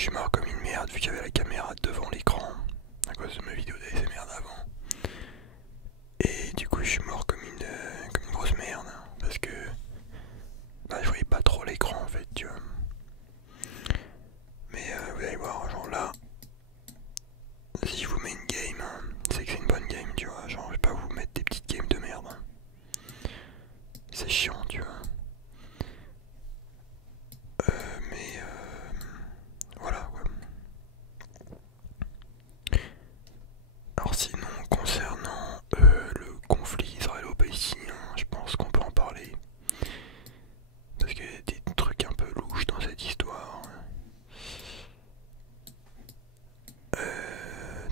je suis mort comme une merde vu qu'il y avait la caméra devant l'écran à cause de mes vidéos d'ASMR d'avant. Et du coup je suis mort comme une grosse merde parce que bah, je voyais pas trop l'écran en fait, tu vois. Mais vous allez voir, genre là, si je vous mets une game, c'est que c'est une bonne game, tu vois. Genre je vais pas vous mettre des petites games de merde. C'est chiant, tu vois. Mais voilà quoi. Alors sinon, concernant le conflit israélo-palestinien, je pense qu'on peut en parler. Parce qu'il y a des trucs un peu louches dans cette histoire.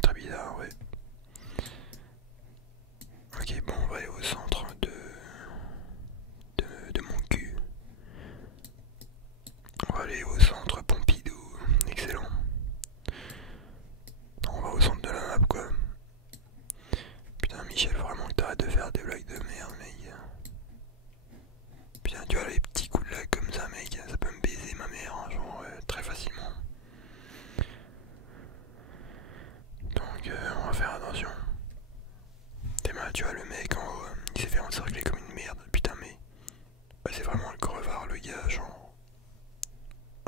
Très bizarre, ouais. Ok, bon, on va aller au centre de mon cul. On va aller au centre Pompidou. Excellent. On va au centre de la map, quoi. Putain, Michel, vraiment que t'arrêtes de faire des blagues de merde, mec. Putain, tu vois, les petits coups de lag comme ça, mec, ça peut me baiser ma mère, hein, genre, très facilement. Donc, on va faire attention. T'es mal, tu vois, le mec en haut, il s'est fait encercler comme une merde. Putain, mais c'est vraiment le crevard, le gars, genre.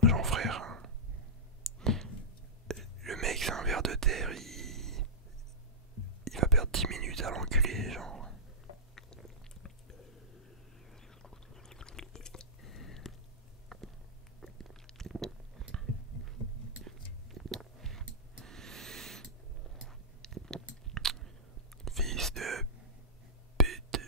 Genre, frère. Le mec, c'est un ver de terre, il va perdre 10 minutes à l'enculer, genre. Fils de pute.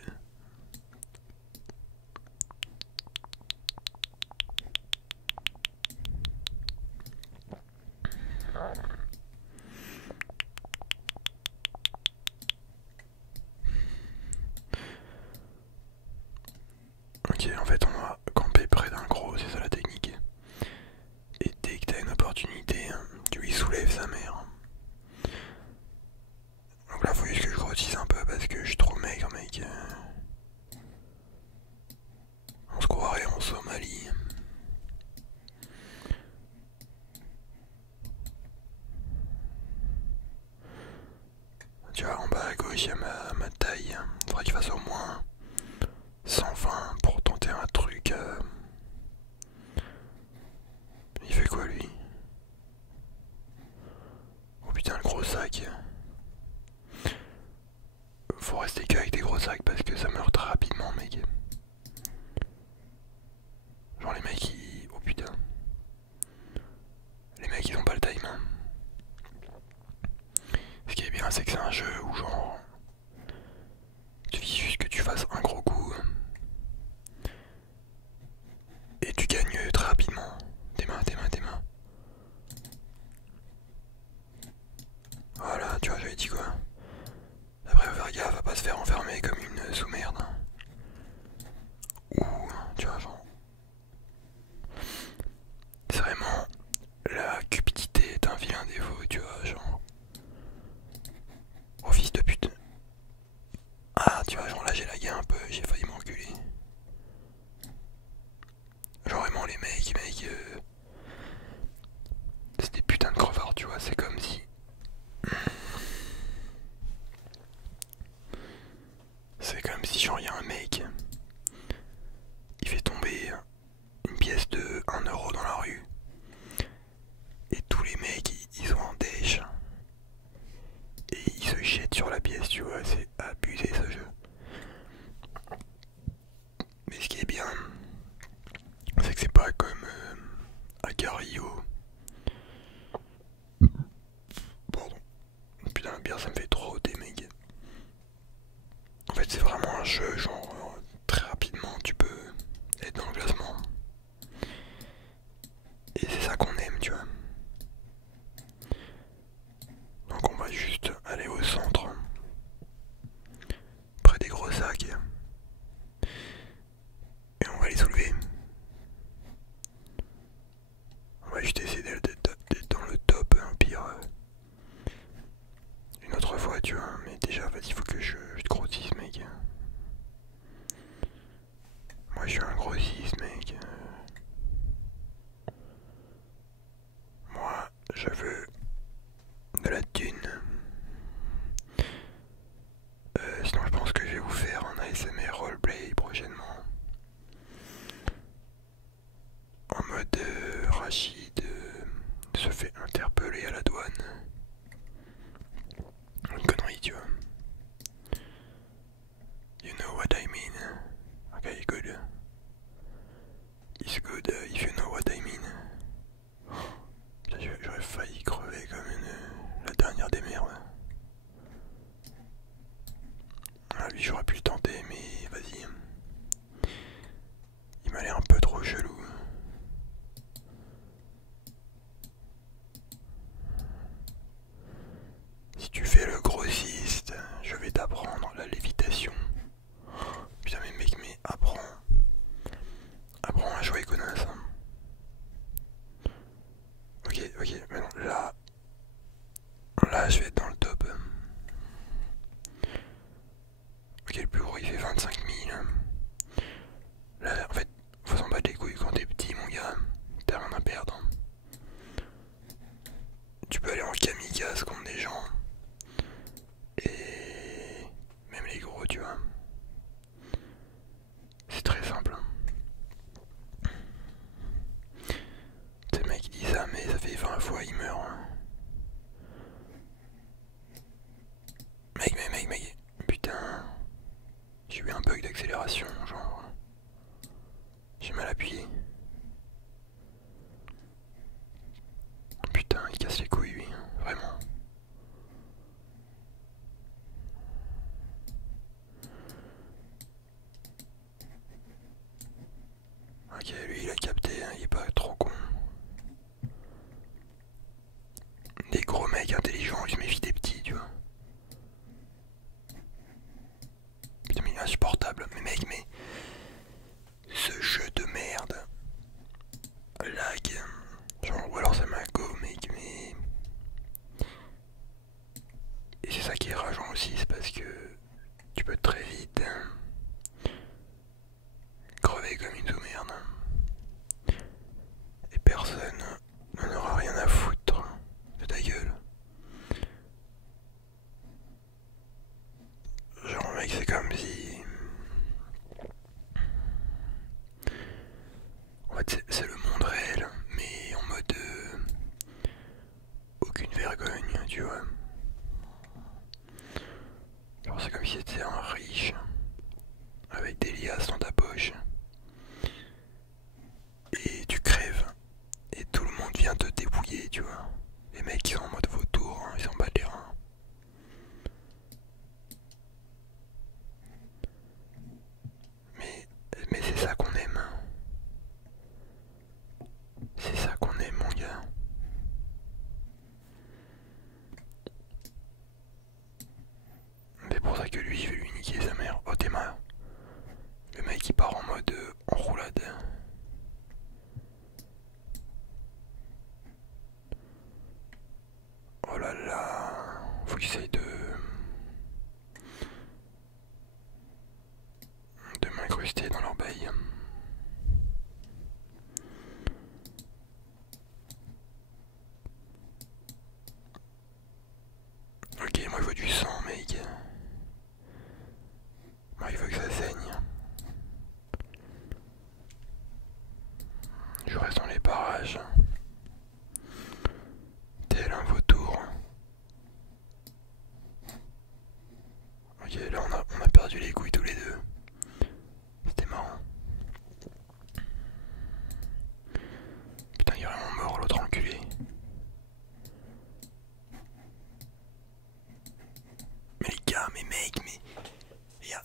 Ok, en fait, on va camper près d'un gros, c'est ça la technique. Et dès que t'as une opportunité, tu lui soulèves sa mère. Donc là, faut juste que je grossisse un peu parce que je suis trop maigre, mec. On se croirait en Somalie. Tu vois, en bas à gauche, il y a ma taille. Faudrait qu'il fasse au moins 120 pour tenter un truc. Il fait quoi, lui? Oh putain, le gros sac. Faut rester qu'avec des gros sacs parce que ça meurt très rapidement, mec. Genre les mecs, ils... Oh putain. Les mecs, ils ont pas le time, hein. Ce qui est bien, c'est que c'est un jeu où genre... Il suffit juste que tu fasses un gros coup et tu gagnes très rapidement. Tes mains, tes mains, tes mains. Voilà, tu vois, j'avais dit quoi. Après, faut faire gaffe à pas se faire enfermer comme une sous-merde. Ou, tu vois, genre... C'est vraiment... La cupidité est un vilain défaut, tu vois, genre... Oh fils de pute. is good if you know what I mean. J'aurais failli crever comme la dernière des merdes. Ah, lui j'aurais pu le tenter mais vas-y. Il m'a l'air un peu trop chelou. Si tu fais le grossiste, je vais t'apprendre la lévitation. Putain mais mec, mais apprends à jouer connasse. Ok, maintenant là je vais être dans le top. Ok, le plus gros il fait 25 000. Là en fait, faut s'en battre les couilles quand t'es petit mon gars, t'as rien à perdre. Tu peux aller en kamikaze contre des gens. Et même les gros, tu vois. C'est très simple. Ces mecs qui disent ça, mais ça fait 20 fois il meurt. Mec. Putain. J'ai eu un bug d'accélération, genre. J'ai mal appuyé. Putain, il casse les couilles, lui. Vraiment. Ok, lui il a capté, hein, il est pas trop con. Des gros mecs intelligents, ils se méfient des petits, tu vois. Putain mais il est insupportable, mais mec, mais... Ce jeu de merde. Lag. Genre, ou alors c'est ma go, mec, mais... Et c'est ça qui est rageant aussi, c'est parce que... Tu peux très vite... crever comme une sous-merde. Et personne n'en aura rien à foutre de ta gueule. Genre mec, c'est comme si... En fait c'est le monde réel, mais en mode... aucune vergogne, tu vois. Genre c'est comme si c'était un riche, avec des liasses dans ta poche. Et tu crèves. Et tout le monde vient te dépouiller, tu vois. Les mecs qui sont en mode vautour, hein, ils s'en battent les reins. Mais c'est ça qu'on aime. C'est ça qu'on aime, mon gars. C'est pour ça que lui, je vais lui niquer sa mère. Oh, t'es mal. Le mec, il part en mode enroulade. Oh là là. Faut qu'il essaye de m'incruster dans leur bail. Ok, moi je veux du sang, mec. Moi il faut que ça saigne. Je reste dans les parages. Tel un vautour. Ok, là on a perdu les couilles tous les deux. C'était marrant. Putain, il est vraiment mort l'autre enculé. Mais les gars, mais mec, mais...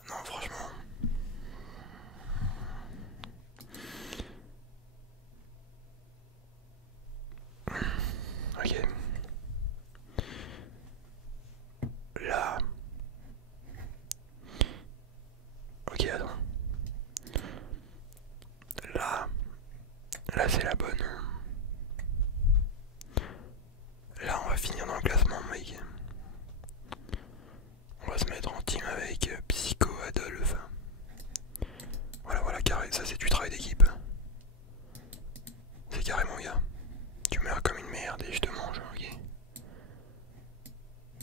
non, franchement... Ok. Là... Ok, attends. Là c'est la bonne. Là on va finir dans le classement, mec. On va se mettre en team avec Psycho Adolphe. Voilà, carré, ça c'est du travail d'équipe. C'est carré mon gars. Tu meurs comme une merde et je te mange, ok.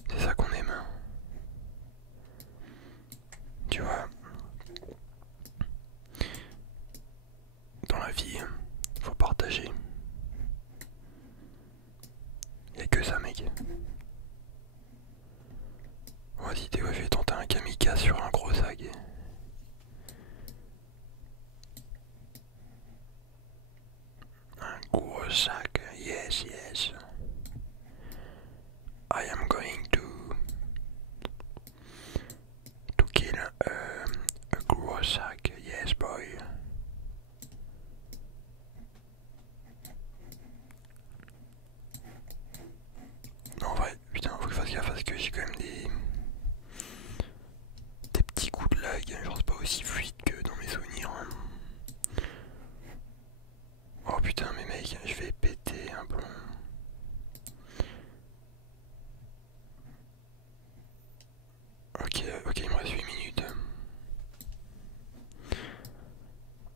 C'est ça qu'on aime. Tu vois. Dans la vie, faut partager. Y'a que ça, mec. Vas-y, Théo, je vais tenter un kamikaze sur un gros sac. sack. Yes, yes. I am going to kill a gross sack. Yes, boy. Non, en vrai, putain, faut que je fasse gaffe parce que j'ai quand même des petits coups de lag. Genre, c'est pas aussi fluide que dans mes souvenirs. Oh putain, mais mec, je vais péter un plomb. Ok, ok, il me reste 8 minutes.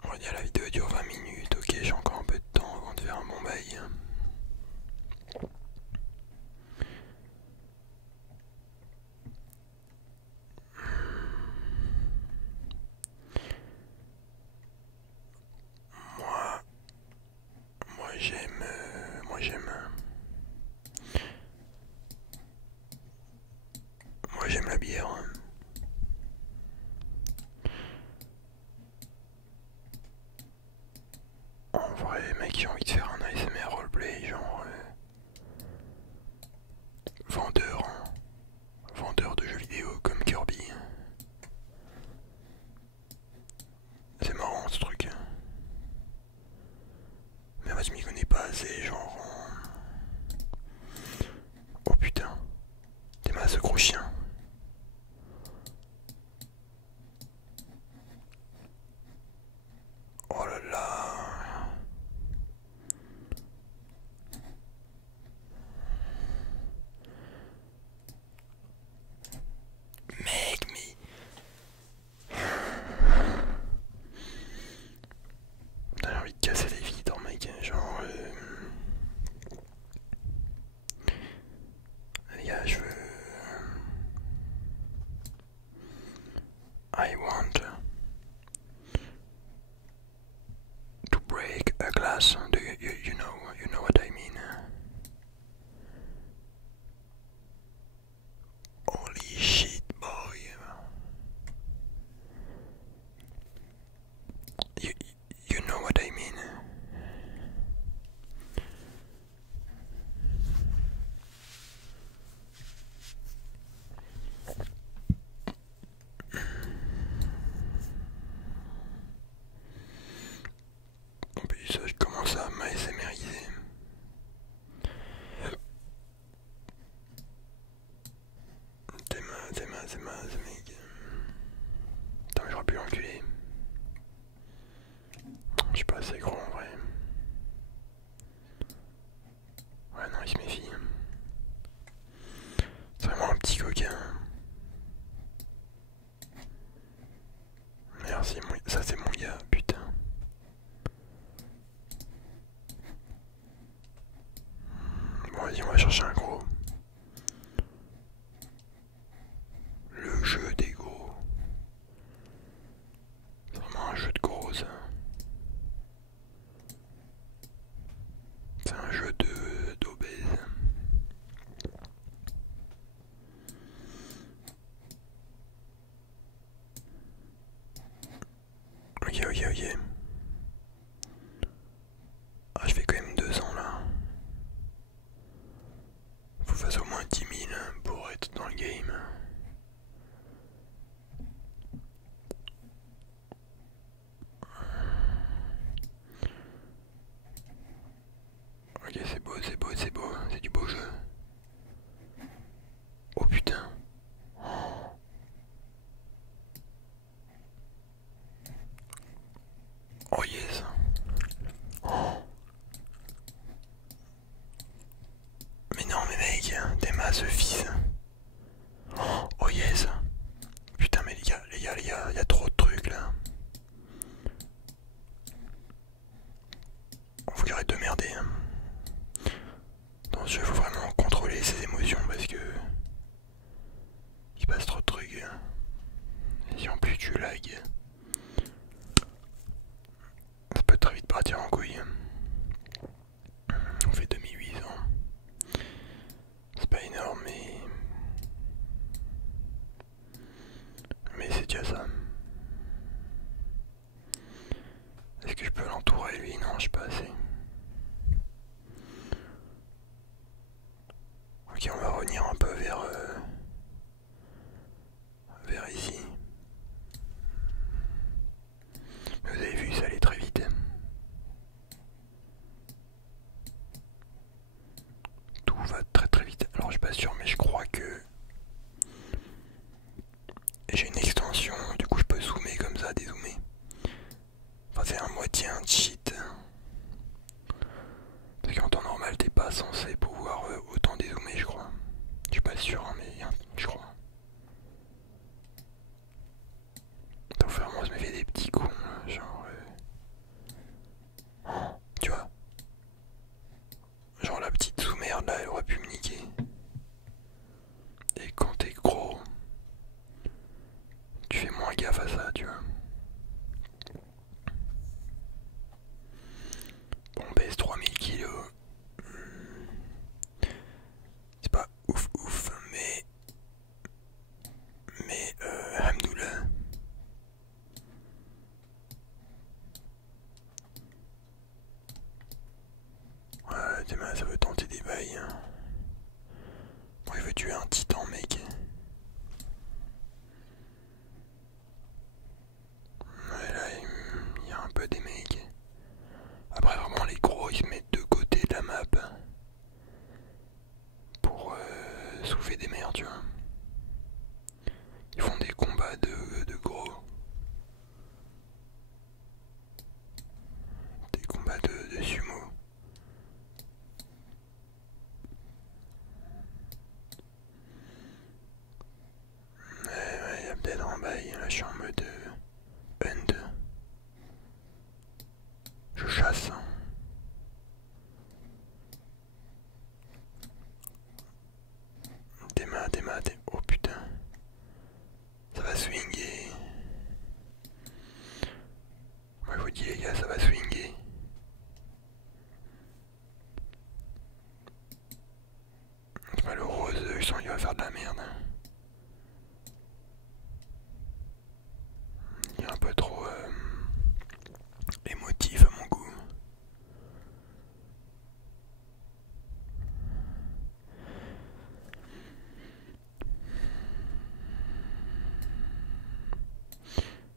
On va dire la vidéo dure 20 minutes. Ok, j'ai encore un peu de temps avant de faire un bon bail. Moi, moi j'aime, moi j'aime, moi j'aime la bière. En vrai, mec, j'ai envie de faire un ASMR roleplay, genre vendeur, vendeur de jeux vidéo comme Kirby. C'est marrant ce truc. Mais moi je m'y connais pas assez, genre. Oh putain, t'es mal ce gros chien. Oh là là. Mec, mais. Putain, j'ai envie de casser les vitres, mec. Genre. Les gars, je veux. I want to break a glass. Do you know what I mean? Holy shit, boy. You, you know what I mean? En plus, je commence à m'ASMRiser. C'est mec. Attends, mais j'aurais pu l'enculer. Je suis pas assez gros en vrai. Ouais, non, il se méfie. C'est vraiment un petit coquin. Merci, ça c'est mon gars, putain. Bon, vas-y, on va chercher un gros. Le jeu des gros. C'est vraiment un jeu de gros, ça. C'est un jeu d'obèse. Ok. Ah, je fais quand même 2 ans là. Ça veut tenter des bails. Bon, il veut tuer un titan, mec. Ouais, là, il y a un peu des mecs. Après, vraiment, les gros, ils se mettent de côté de la map pour soulever des merdes, tu vois. Ils font des combats de gros. Des combats de sumo. Ouais, il y a peut-être un bail. Là, je suis en mode hunt. Je chasse. Oh putain. Ça va swinguer. Moi je vous dis les gars, ça va swinguer. Le rose, je sens qu'il va faire de la merde. Il est un peu trop émotif à mon goût.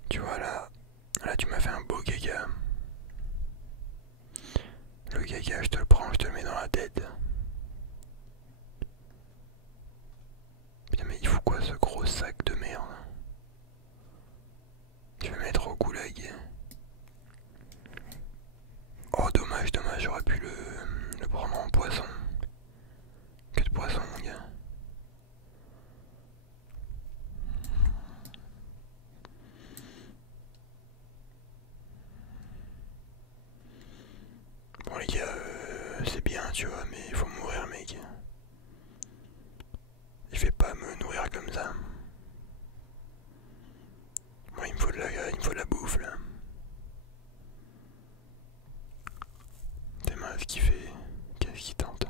Tu vois là tu m'as fait un beau gaga. Le gaga, je te le prends, je te le mets dans la tête. Putain mais il faut quoi ce gros sac de merde? Je vais mettre au goulag. Oh dommage, j'aurais pu le prendre en poisson. Que de poisson mon gars. Bon les gars, c'est bien tu vois, mais il faut mourir mec. Je vais pas me nourrir comme ça. Moi il me faut de la bouffe là. T'es mal ce qu'il fait. Qu'est-ce qu'il tente?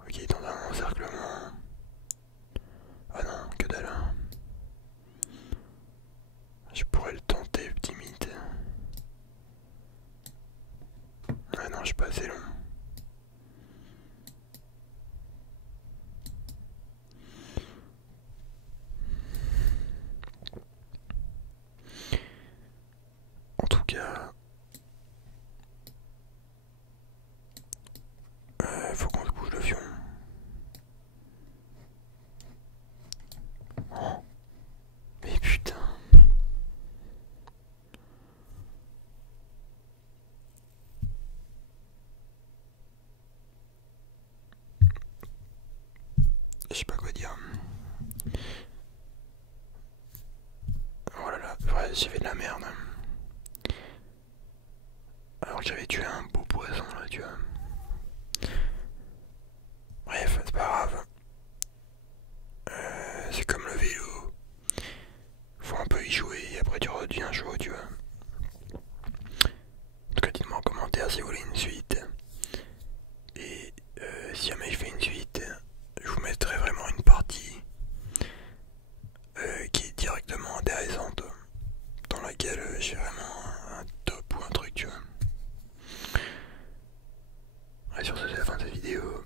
Ok, il tente un encerclement. Ah non, que dalle. Je pourrais le tenter, petit mythe. Ah non, je suis pas assez long. En tout cas, faut qu'on se bouge le fion. Oh, mais putain. Je sais pas quoi dire. Oh là là, ouais, j'ai fait de la merde. Alors que j'avais tué un beau poisson là, tu vois. Bref, c'est pas grave. C'est comme le vélo. Faut un peu y jouer et après tu redeviens chaud, tu vois. En tout cas, dites-moi en commentaire si vous voulez une suite. Et si jamais je fais une suite, je vous mettrai vraiment une partie qui est directement intéressante. Dans laquelle j'ai vraiment un top ou un truc, tu vois. Ouais, sur ce, c'est la fin de cette vidéo.